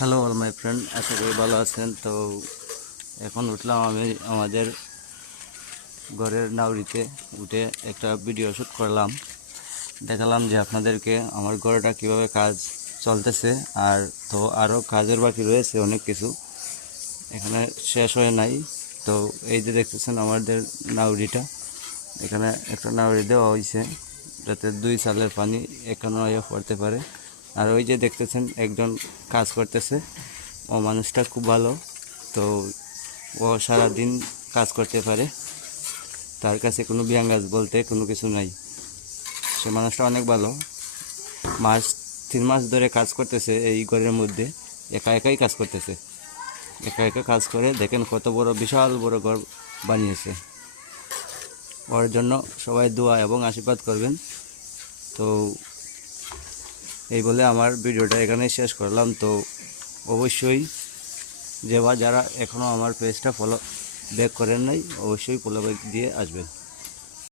Hello all my friend, আশা করি ভালো আছেন। তো এখন উঠলাম আমি আমাদের ঘরের নাউরিতে উঠে একটা ভিডিও শ্যুট করলাম। দেখালাম যে আপনাদেরকে আমার ঘরটা কিভাবে কাজ চলতেছে। আর তো আরও কাজের বাকি রয়েছে অনেক কিছু, এখানে শেষ হয়ে নাই। তো এই যে দেখতেছেন আমাদের নাউরিটা, এখানে একটা নাউরি দেওয়া হয়েছে যাতে 2 সালের পানি এখানে পড়তে পারে। আর ওই যে দেখতেছেন একজন কাজ করতেছে, ও মানুষটা খুব ভালো। তো ও সারাদিন কাজ করতে পারে, তার কাছে কোনো বিয়াঙ্গাজ বলতে কোনো কিছু নাই। সে মানুষটা অনেক ভালো। 3 মাস ধরে কাজ করতেছে এই ঘরের মধ্যে, একা একাই কাজ করতেছে। একা একা কাজ করে দেখেন কত বড়, বিশাল বড় ঘর বানিয়েছে। ওর জন্য সবাই দোয়া এবং আশীর্বাদ করবেন। তো এই বলে আমার ভিডিওটা এখানেই শেষ করলাম। তো অবশ্যই যারা এখনও আমার পেজটা ফলো ব্যাক করেন নাই, অবশ্যই ফলো ব্যাক দিয়ে আসবেন।